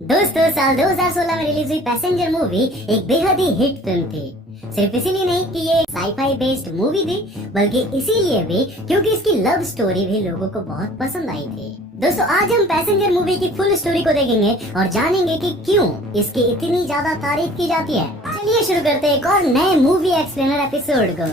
दोस्तों, साल 2016 में रिलीज हुई पैसेंजर मूवी एक बेहद ही हिट फिल्म थी। सिर्फ इसीलिए नहीं कि ये साई-फाई बेस्ड मूवी थी, बल्कि इसीलिए भी क्योंकि इसकी लव स्टोरी भी लोगों को बहुत पसंद आई थी। दोस्तों, आज हम पैसेंजर मूवी की फुल स्टोरी को देखेंगे और जानेंगे कि क्यों इसकी इतनी ज्यादा तारीफ की जाती है। चलिए शुरू करते हैं एक और नए मूवी एक्सप्लेनर एपिसोड को।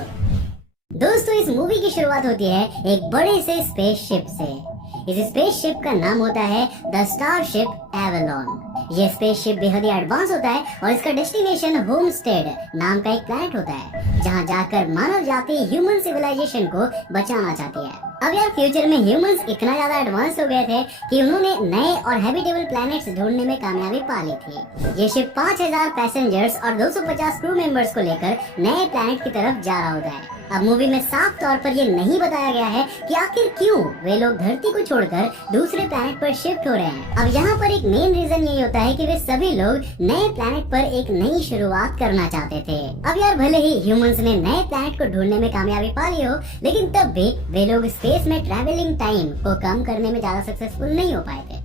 दोस्तों, इस मूवी की शुरुआत होती है एक बड़े से स्पेसशिप से। इस स्पेसशिप का नाम होता है द स्टारशिप एवेलॉन। ये स्पेसशिप बेहद ही एडवांस होता है और इसका डेस्टिनेशन होमस्टेड नाम का एक प्लैनेट होता है, जहाँ जाकर मानव जाति ह्यूमन सिविलाइजेशन को बचाना चाहती है। अब यार, फ्यूचर में ह्यूमंस इतना ज्यादा एडवांस हो गए थे कि उन्होंने नए और हैबिटेबल प्लैनेट्स ढूंढने में कामयाबी पा ली थी। ये शिप 5000 पैसेंजर्स और 250 क्रू मेंबर्स को लेकर नए प्लैनेट की तरफ जा रहा होता है। अब मूवी में साफ तौर पर ये नहीं बताया गया है कि आखिर क्यों वे लोग धरती को छोड़कर दूसरे प्लैनेट पर शिफ्ट हो रहे हैं। अब यहाँ पर एक मेन रीजन यही होता है कि वे सभी लोग नए प्लैनेट पर एक नई शुरुआत करना चाहते थे। अब यार, भले ही ह्यूमंस ने नए प्लैनेट को ढूंढने में कामयाबी पा ली हो, लेकिन तब भी वे लोग स्पेस में ट्रैवलिंग टाइम को कम करने में ज्यादा सक्सेसफुल नहीं हो पाए थे।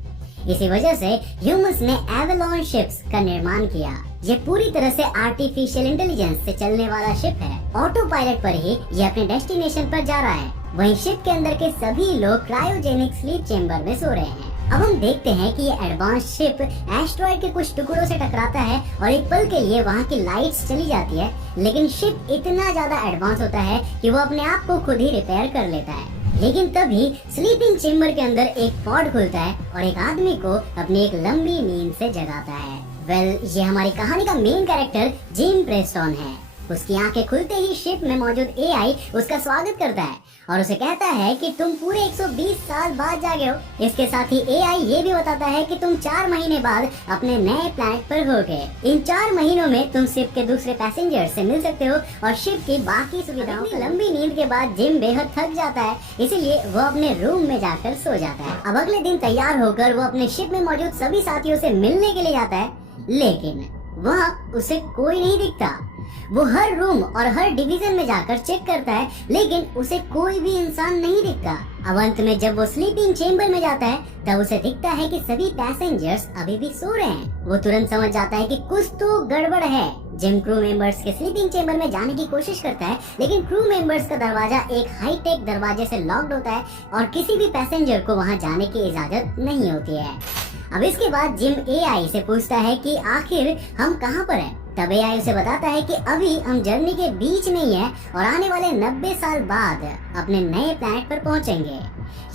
इसी वजह से ह्यूमंस ने एवेलॉन शिप्स का निर्माण किया। ये पूरी तरह से आर्टिफिशियल इंटेलिजेंस से चलने वाला शिप है। ऑटो पायलट पर ही ये अपने डेस्टिनेशन पर जा रहा है। वहीं शिप के अंदर के सभी लोग क्रायोजेनिक स्लीप चेम्बर में सो रहे हैं। अब हम देखते हैं कि ये एडवांस शिप एस्ट्रॉइड के कुछ टुकड़ों से टकराता है और एक पल के लिए वहाँ की लाइट्स चली जाती है, लेकिन शिप इतना ज्यादा एडवांस होता है कि वो अपने आप को खुद ही रिपेयर कर लेता है। लेकिन तभी स्लीपिंग चेम्बर के अंदर एक पॉड खुलता है और एक आदमी को अपनी एक लंबी नींद से जगाता है। ये हमारी कहानी का मेन कैरेक्टर जिम प्रेस्टन है। उसकी आंखें खुलते ही शिप में मौजूद एआई उसका स्वागत करता है और उसे कहता है कि तुम पूरे 120 साल बाद जागे हो। इसके साथ ही एआई ये भी बताता है कि तुम 4 महीने बाद अपने नए प्लैनेट पर होगे। इन 4 महीनों में तुम शिप के दूसरे पैसेंजर से मिल सकते हो और शिप की बाकी सुविधाओं। लंबी नींद के बाद जिम बेहद थक जाता है, इसीलिए वो अपने रूम में जाकर सो जाता है। अब अगले दिन तैयार होकर वो अपने शिप में मौजूद सभी साथियों से मिलने के लिए जाता है, लेकिन वहाँ उसे कोई नहीं दिखता। वो हर रूम और हर डिवीजन में जाकर चेक करता है, लेकिन उसे कोई भी इंसान नहीं दिखता। अब अंत में जब वो स्लीपिंग चेम्बर में जाता है, तब उसे दिखता है कि सभी पैसेंजर्स अभी भी सो रहे हैं। वो तुरंत समझ जाता है कि कुछ तो गड़बड़ है। जिम क्रू मेंबर्स के स्लीपिंग चेम्बर में जाने की कोशिश करता है, लेकिन क्रू मेंबर्स का दरवाजा एक हाईटेक दरवाजे से लॉक्ड होता है और किसी भी पैसेंजर को वहाँ जाने की इजाजत नहीं होती है। अब इसके बाद जिम एआई से पूछता है कि आखिर हम कहाँ पर हैं। तब एआई उसे बताता है कि अभी हम जर्नी के बीच में ही हैं और आने वाले 90 साल बाद अपने नए प्लैनेट पर पहुंचेंगे।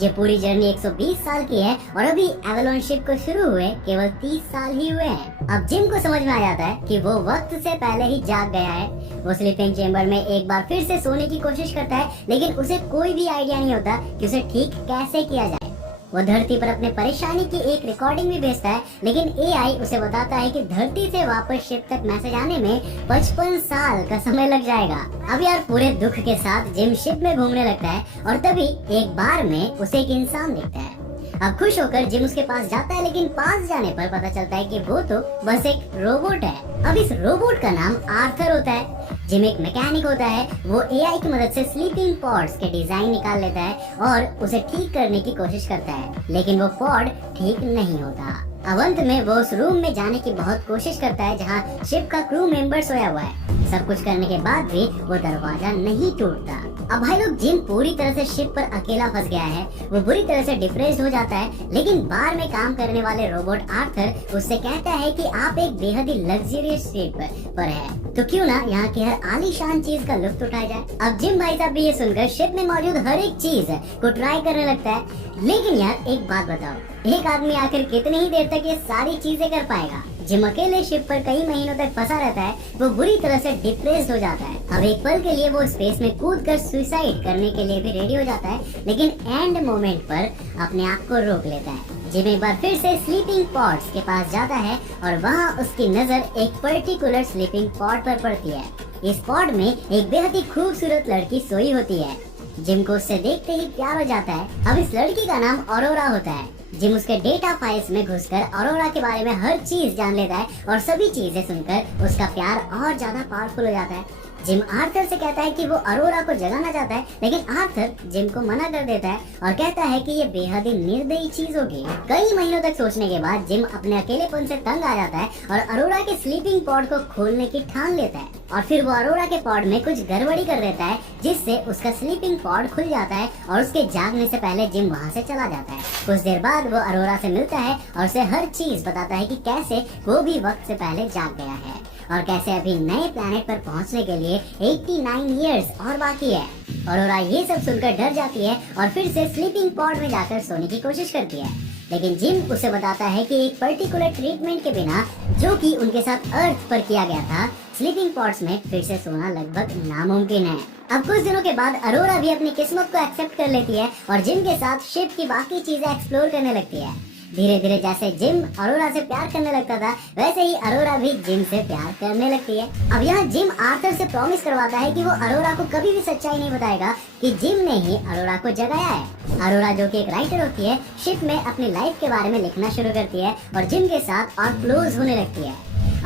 ये पूरी जर्नी 120 साल की है और अभी एवेलॉन शिप को शुरू हुए केवल 30 साल ही हुए हैं। अब जिम को समझ में आ जाता है कि वो वक्त से पहले ही जाग गया है। वो स्लीपिंग चेम्बर में एक बार फिर से सोने की कोशिश करता है, लेकिन उसे कोई भी आइडिया नहीं होता कि उसे ठीक कैसे किया जाए। वो धरती पर अपने परेशानी की एक रिकॉर्डिंग भी भेजता है, लेकिन एआई उसे बताता है कि धरती से वापस शिप तक मैसेज आने में 55 साल का समय लग जाएगा। अब यार, पूरे दुख के साथ जिम शिप में घूमने लगता है और तभी एक बार में उसे एक इंसान दिखता है। अब खुश होकर जिम उसके पास जाता है, लेकिन पास जाने पर पता चलता है कि वो तो बस एक रोबोट है। अब इस रोबोट का नाम आर्थर होता है। जिम एक मैकेनिक होता है। वो एआई की मदद से स्लीपिंग पॉड्स के डिजाइन निकाल लेता है और उसे ठीक करने की कोशिश करता है, लेकिन वो पॉड ठीक नहीं होता। अब अंत में वो उस रूम में जाने की बहुत कोशिश करता है जहाँ शिप का क्रू मेंबर सोया हुआ है। सब कुछ करने के बाद भी वो दरवाजा नहीं टूटता। अब भाई लोग, जिम पूरी तरह से शिप पर अकेला फंस गया है। वो बुरी तरह से डिप्रेस्ड हो जाता है, लेकिन बार में काम करने वाले रोबोट आर्थर उससे कहता है कि आप एक बेहद ही लग्जरियस शिप पर है, तो क्यों ना यहाँ की हर आलीशान चीज का लुत्फ उठाया जाए। अब जिम भाई साहब भी ये सुनकर शिप में मौजूद हर एक चीज को ट्राई करने लगता है। लेकिन यार, एक बात बताओ, एक आदमी आखिर कितनी ही देर तक ये सारी चीजें कर पाएगा। जिम अकेले शिप पर कई महीनों तक फंसा रहता है। वो बुरी तरह से डिप्रेस्ड हो जाता है। अब एक पल के लिए वो स्पेस में कूदकर सुसाइड करने के लिए भी रेडी हो जाता है, लेकिन एंड मोमेंट पर अपने आप को रोक लेता है। जिम एक बार फिर से स्लीपिंग पॉड्स के पास जाता है और वहाँ उसकी नजर एक पर्टिकुलर स्लीपिंग पॉड पर पड़ती है। इस पॉड में एक बेहद ही खूबसूरत लड़की सोई होती है। जिम को उससे देखते ही प्यार हो जाता है। अब इस लड़की का नाम ऑरोरा होता है। जिम उसके डेटा फाइल्स में घुसकर ऑरोरा के बारे में हर चीज जान लेता है और सभी चीजें सुनकर उसका प्यार और ज्यादा पावरफुल हो जाता है। जिम आर्थर से कहता है कि वो अरोरा को जगाना चाहता है, लेकिन आर्थर जिम को मना कर देता है और कहता है कि ये बेहद ही निर्दयी चीज होगी। कई महीनों तक सोचने के बाद जिम अपने अकेलेपन से तंग आ जाता है और अरोरा के स्लीपिंग पॉड को खोलने की ठान लेता है और फिर वो अरोरा के पॉड में कुछ गड़बड़ी कर देता है, जिससे उसका स्लीपिंग पॉड खुल जाता है और उसके जागने से पहले जिम वहाँ से चला जाता है। कुछ देर बाद वो अरोरा से मिलता है और उसे हर चीज बताता है कि कैसे वो भी वक्त से पहले जाग गया है और कैसे अभी नए प्लेनेट पर पहुंचने के लिए 89 इयर्स और बाकी है। अरोरा ये सब सुनकर डर जाती है और फिर से स्लीपिंग पॉड में जाकर सोने की कोशिश करती है, लेकिन जिम उसे बताता है कि एक पर्टिकुलर ट्रीटमेंट के बिना, जो कि उनके साथ अर्थ पर किया गया था, स्लीपिंग पॉड्स में फिर से सोना लगभग नामुमकिन है। अब कुछ दिनों के बाद अरोरा भी अपनी किस्मत को एक्सेप्ट कर लेती है और जिम के साथ शिप की बाकी चीजें एक्सप्लोर करने लगती है। धीरे धीरे जैसे जिम अरोरा से प्यार करने लगता था, वैसे ही अरोरा भी जिम से प्यार करने लगती है। अब यहाँ जिम आर्थर से प्रॉमिस करवाता है कि वो अरोरा को कभी भी सच्चाई नहीं बताएगा कि जिम ने ही अरोरा को जगाया है। अरोरा, जो कि एक राइटर होती है, शिप में अपनी लाइफ के बारे में लिखना शुरू करती है और जिम के साथ और क्लोज होने लगती है।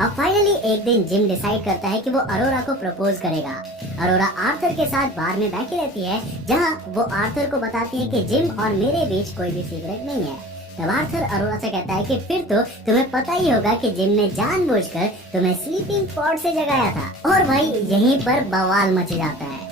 अब फाइनली एक दिन जिम डिसाइड करता है कि वो अरोरा को प्रपोज करेगा। अरोरा आर्थर के साथ बार में बैठी रहती है, जहाँ वो आर्थर को बताती है कि जिम और मेरे बीच कोई भी सीक्रेट नहीं है। तब आर्थर अरोरा से कहता है कि फिर तो तुम्हें पता ही होगा कि जिम ने जानबूझकर तुम्हें स्लीपिंग पॉड से जगाया था। और भाई यहीं पर बवाल मच जाता है।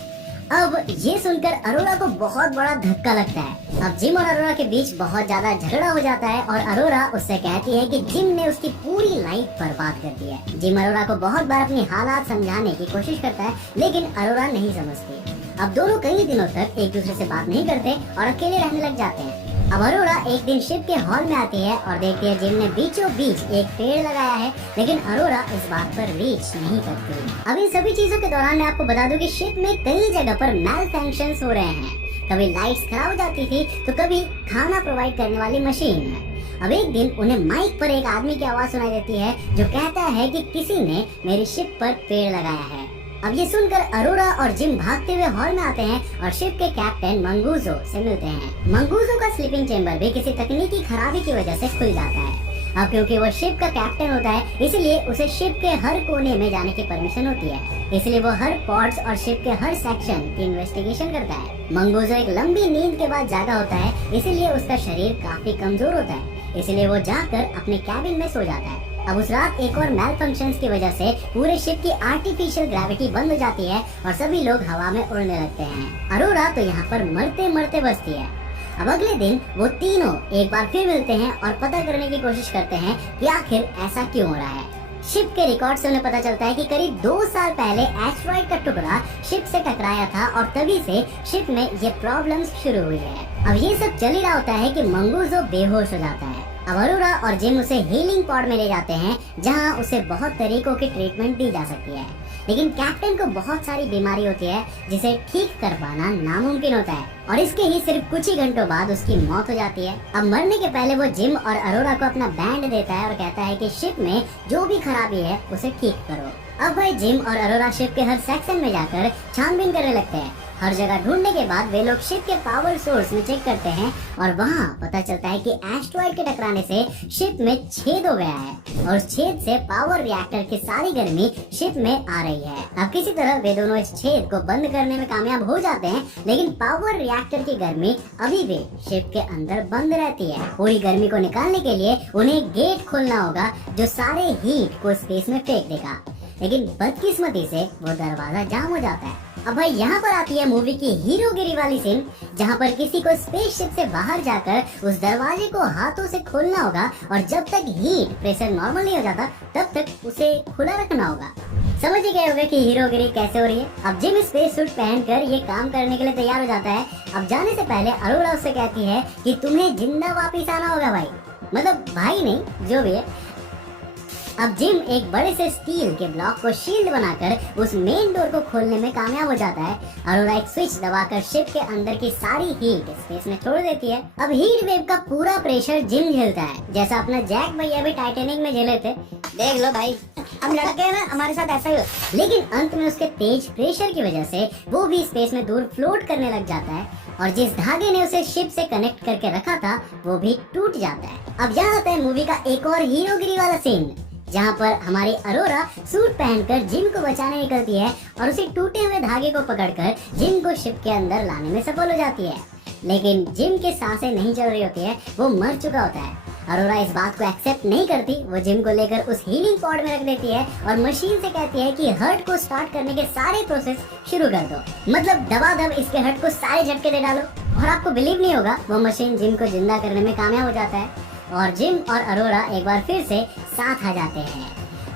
अब ये सुनकर अरोरा को बहुत बड़ा धक्का लगता है। अब जिम और अरोरा के बीच बहुत ज्यादा झगड़ा हो जाता है और अरोरा उससे कहती है कि जिम ने उसकी पूरी लाइफ बर्बाद कर दी है। जिम अरोरा को बहुत बार अपनी हालात समझाने की कोशिश करता है, लेकिन अरोरा नहीं समझती। अब दोनों कई दिनों तक एक दूसरे से बात नहीं करते और अकेले रहने लग जाते हैं। अब अरोरा एक दिन शिप के हॉल में आती है और देखती है जिम ने बीचों बीच एक पेड़ लगाया है, लेकिन अरोरा इस बात पर रीच नहीं करती। अब इन सभी चीजों के दौरान मैं आपको बता दूं कि शिप में कई जगह पर मैल फंक्शंस हो रहे हैं। कभी लाइट्स खराब हो जाती थी तो कभी खाना प्रोवाइड करने वाली मशीन है। अब एक दिन उन्हें माइक पर एक आदमी की आवाज सुनाई देती है जो कहता है कि किसी ने मेरी शिप पर पेड़ लगाया है। अब ये सुनकर अरोरा और जिम भागते हुए हॉल में आते हैं और शिप के कैप्टन मंगूजो से मिलते हैं। मंगूजो का स्लीपिंग चेम्बर भी किसी तकनीकी खराबी की वजह से खुल जाता है। अब क्योंकि वो शिप का कैप्टन होता है, इसलिए उसे शिप के हर कोने में जाने की परमिशन होती है। इसलिए वो हर पॉड्स और शिप के हर सेक्शन की इन्वेस्टिगेशन करता है। मंगूजो एक लंबी नींद के बाद जागा होता है, इसलिए उसका शरीर काफी कमजोर होता है, इसलिए वो जाकर अपने कैबिन में सो जाता है। अब उस रात एक और मैल फंक्शंस की वजह से पूरे शिप की आर्टिफिशियल ग्रेविटी बंद हो जाती है और सभी लोग हवा में उड़ने लगते हैं। अरोरा तो यहाँ पर मरते मरते बचती है। अब अगले दिन वो तीनों एक बार फिर मिलते हैं और पता करने की कोशिश करते हैं कि आखिर ऐसा क्यों हो रहा है। शिप के रिकॉर्ड से उन्हें पता चलता है कि करीब 2 साल पहले एस्टेरॉइड का टुकड़ा शिप से टकराया था और तभी से शिप में ये प्रॉब्लम्स शुरू हुई है। अब ये सब चल ही रहा होता है कि मंगूजो बेहोश हो जाता है। अब अरोरा और जिम उसे हीलिंग पॉड में ले जाते हैं, जहां उसे बहुत तरीकों की ट्रीटमेंट दी जा सकती है, लेकिन कैप्टन को बहुत सारी बीमारी होती है जिसे ठीक कर पाना नामुमकिन होता है और इसके ही सिर्फ कुछ ही घंटों बाद उसकी मौत हो जाती है। अब मरने के पहले वो जिम और अरोरा को अपना बैंड देता है और कहता है कि शिप में जो भी खराबी है उसे ठीक करो। अब भाई जिम और अरोरा शिप के हर सेक्शन में जाकर छानबीन करने लगते हैं। हर जगह ढूंढने के बाद वे लोग शिप के पावर सोर्स में चेक करते हैं और वहाँ पता चलता है कि एस्टेरॉइड के टकराने से शिप में छेद हो गया है और छेद से पावर रिएक्टर की सारी गर्मी शिप में आ रही है। अब किसी तरह वे दोनों इस छेद को बंद करने में कामयाब हो जाते हैं, लेकिन पावर रिएक्टर की गर्मी अभी भी शिप के अंदर बंद रहती है। पूरी गर्मी को निकालने के लिए उन्हें गेट खोलना होगा जो सारे हीट को स्पेस में फेंक देगा, लेकिन बदकिस्मती से वो दरवाजा जाम हो जाता है। अब भाई यहाँ पर आती है मूवी की हीरोगिरी वाली सीन, जहाँ पर किसी को स्पेसशिप से बाहर जाकर उस दरवाजे को हाथों से खोलना होगा और जब तक हीट प्रेशर नॉर्मल नहीं हो जाता तब तक उसे खुला रखना होगा। समझ ही गए होंगे कि हीरोगिरी कैसे हो रही है। अब जिम स्पेस सूट पहनकर ये काम करने के लिए तैयार हो जाता है। अब जाने से पहले अरोरा उससे कहती है कि तुम्हें जिंदा वापिस आना होगा भाई, मतलब भाई नहीं, जो भी है। अब जिम एक बड़े से स्टील के ब्लॉक को शील्ड बनाकर उस मेन डोर को खोलने में कामयाब हो जाता है। अरोरा एक स्विच दबाकर शिप के अंदर की सारी हीट स्पेस में छोड़ देती है। अब हीट वेव का पूरा प्रेशर जिम झेलता है, जैसा अपना जैक भैया भी टाइटैनिक में झेले थे। देख लो भाई, हम लड़के हैं ना, हमारे साथ ऐसा ही हो। लेकिन अंत में उसके तेज प्रेशर की वजह से वो भी स्पेस में दूर फ्लोट करने लग जाता है और जिस धागे ने उसे शिप से कनेक्ट करके रखा था वो भी टूट जाता है। अब यहाँ आता है मूवी का एक और हीरोगिरी वाला सीन। जहाँ पर हमारी अरोरा सूट पहनकर जिम को बचाने निकलती है और उसे टूटे हुए धागे को पकड़कर जिम को शिप के अंदर लाने में सफल हो जाती है। लेकिन जिम के सांसें नहीं चल रही होती है, वो मर चुका होता है। अरोरा इस बात को एक्सेप्ट नहीं करती, वो जिम को लेकर उस हीलिंग पॉड में रख देती है और मशीन से कहती है कि हर्ट को स्टार्ट करने के सारे प्रोसेस शुरू कर दो, मतलब दबादब इसके हर्ट को सारे झटके दे डालो। और आपको बिलीव नहीं होगा, वो मशीन जिम को जिंदा करने में कामयाब हो जाता है और जिम और अरोरा एक बार फिर से साथ आ जाते हैं।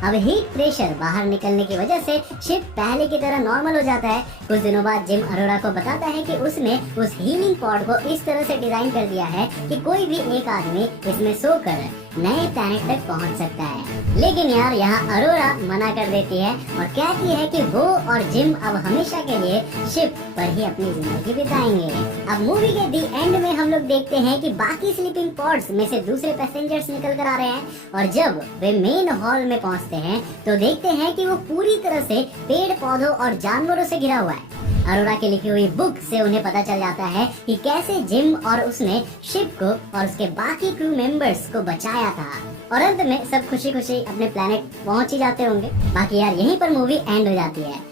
अब हीट प्रेशर बाहर निकलने की वजह से शिप पहले की तरह नॉर्मल हो जाता है। कुछ दिनों बाद जिम अरोरा को बताता है कि उसने उस हीलिंग पॉड को इस तरह से डिजाइन कर दिया है कि कोई भी एक आदमी इसमें सोकर नए प्लैनेट तक पहुंच सकता है। लेकिन यार यहाँ अरोरा मना कर देती है और कहती है कि वो और जिम अब हमेशा के लिए शिप पर ही अपनी जिंदगी बिताएंगे। अब मूवी के दी एंड में हम लोग देखते हैं कि बाकी स्लीपिंग पॉड्स में से दूसरे पैसेंजर्स निकल कर आ रहे हैं और जब वे मेन हॉल में पहुंचते हैं तो देखते हैं कि वो पूरी तरह से पेड़ पौधों और जानवरों से घिरा हुआ है। अरोरा की लिखी हुई बुक से उन्हें पता चल जाता है कि कैसे जिम और उसने शिप को और उसके बाकी क्रू मेंबर्स को बचाया था और अंत में सब खुशी खुशी अपने प्लेनेट पहुंच ही जाते होंगे। बाकी यार यहीं पर मूवी एंड हो जाती है।